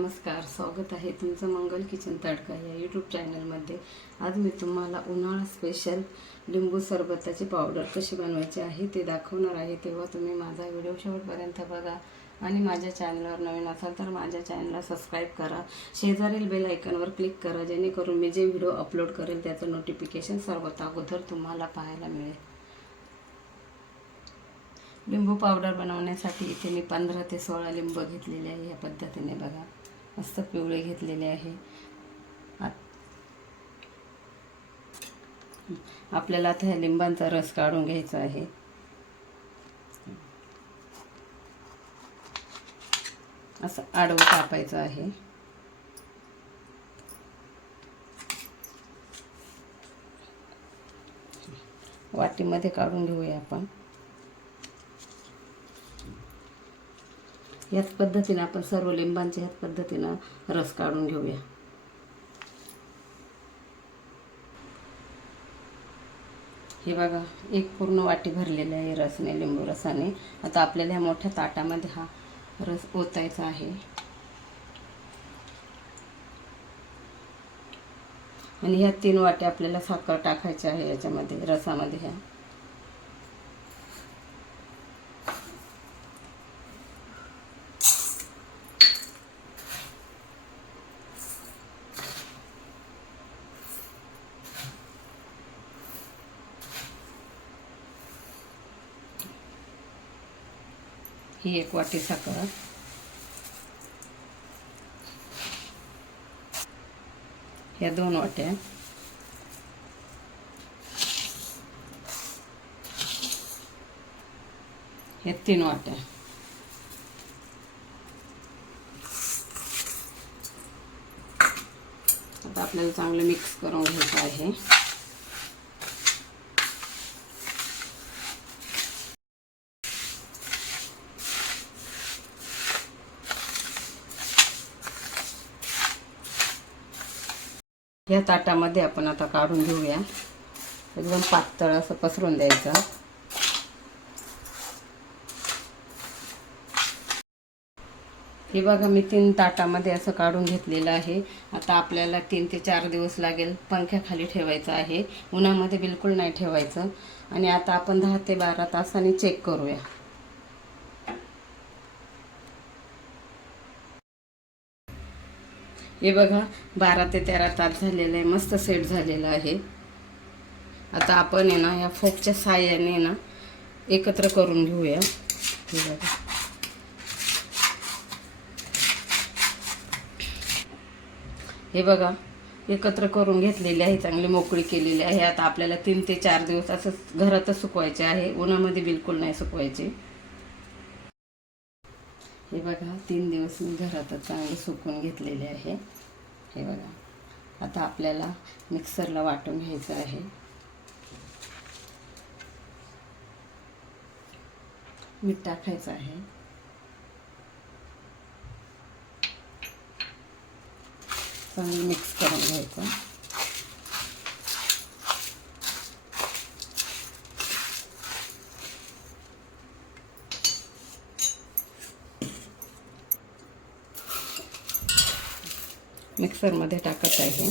नमस्कार स्वागत आहे तुमचं मंगल किचन तडका या यूट्यूब चॅनलमध्ये आज मी तुम्हाला उन्हाळा स्पेशल लिंबू सरबताची पावडर कशी बनवायची आहे ते दाखवणार आहे. तेव्हा तुम्ही माझा व्हिडिओ शेवटपर्यंत बघा आणि माझ्या चॅनलवर नवीन असाल तर माझ्या चॅनलला सबस्क्राईब करा. शेजारील बेल आयकॉनवर क्लिक करा जेणेकरून मी जे व्हिडिओ अपलोड करेल त्याचं नोटिफिकेशन सर्वात अगोदर तुम्हाला पाहायला मिळेल. लिंबू पावडर बनवण्यासाठी इथे मी पंधरा ते सोळा लिंब घेतलेले आहे या पद्धतीने बघा. मस्त पिवळे घेतलेले आहे. आपल्याला आता ह्या लिंबांचा रस काढून घ्यायचा आहे. असं आडवं कापायचं आहे. वाटीमध्ये काढून घेऊया आपण. याच पद्धतीनं आपण सर्व लिंबांचे ह्याच पद्धतीनं रस काढून घेऊया. हे बघा एक पूर्ण वाटी भरलेली आहे रसने लिंबू रसाने. आता आपल्याला ह्या मोठ्या ताटामध्ये हा रस ओतायचा आहे. आणि ह्या तीन वाट्या आपल्याला साखर टाकायच्या आहे याच्यामध्ये रसामध्ये ह्या. ही एक वाटी साखर ह्या दोन वाट्या ह्या तीन वाट्या आता आपल्याला चांगलं मिक्स करून घ्यायचं या ताटामध्ये आपण आता काढून घेऊया. एकदम पातळ असं पसरून द्यायचं. हे बघा मी तीन ताटामध्ये असं काढून घेतलेलं आहे. आता आपल्याला तीन ते चार दिवस लागेल पंख्याखाली ठेवायचं आहे. उन्हामध्ये बिलकुल नाही ठेवायचं. आणि आता आपण दहा ते बारा तासांनी चेक करूया. हे बघा बारा ते तेरा तास झालेलं आहे मस्त सेट झालेलं आहे. आता आपण आहे ना या फोकच्या साह्याने ना एकत्र करून घेऊया. हे बघा. हे बघा एकत्र करून घेतलेली आहे चांगली मोकळी केलेली आहे. आता आपल्याला तीन ते चार दिवस असं घरातच सुकवायचे आहे. उन्हामध्ये बिलकुल नाही सुकवायचे. हे बघा तीन दिवस मी घरातच चांगलं सुकून घेतलेले आहे. हे बघा आता आपल्याला मिक्सरला वाटून घ्यायचं आहे. मीठ टाकायचं आहे. चांगलं मिक्स करून घ्यायचं. मिक्सरमध्ये टाकत आहे.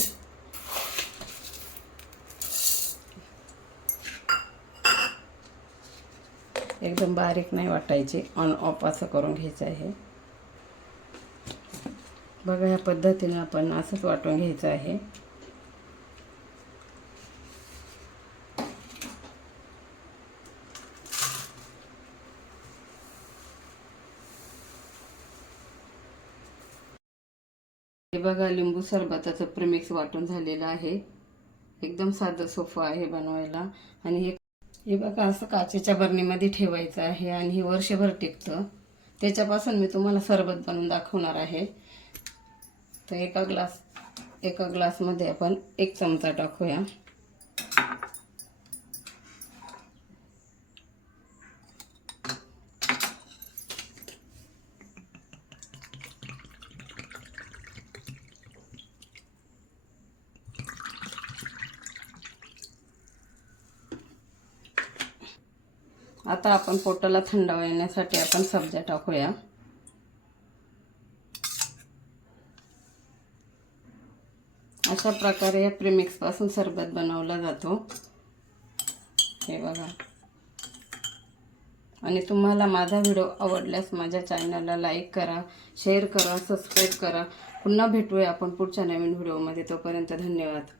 एकदम बारीक नाही वाटायची. ऑन ऑफ असं करून घ्यायचं आहे. बघा या पद्धतीने आपण असंच वाटून घ्यायचं आहे. हे बघा लिंबू सरबताचं प्रेमिक्स वाटून झालेलं आहे. एकदम साधं सोफा आहे बनवायला. आणि हे हे बघा असं काचेच्या बरणीमध्ये ठेवायचं आहे आणि हे वर्षभर टिकतं. त्याच्यापासून मी तुम्हाला सरबत बनवून दाखवणार आहे. तर एका ग्लास एका ग्लासमध्ये आपण एक चमचा टाकूया. आता आपण पोटाला थंड येण्यासाठी आपण सब्जा टाकूया. अशा प्रकारे या प्रेमिक्सपासून सरबत बनवला जातो. हे बघा. आणि तुम्हाला माझा व्हिडिओ आवडल्यास माझ्या चॅनलला लाईक करा शेअर करा सबस्क्राईब करा. पुन्हा भेटूया आपण पुढच्या नवीन व्हिडिओमध्ये. तोपर्यंत धन्यवाद.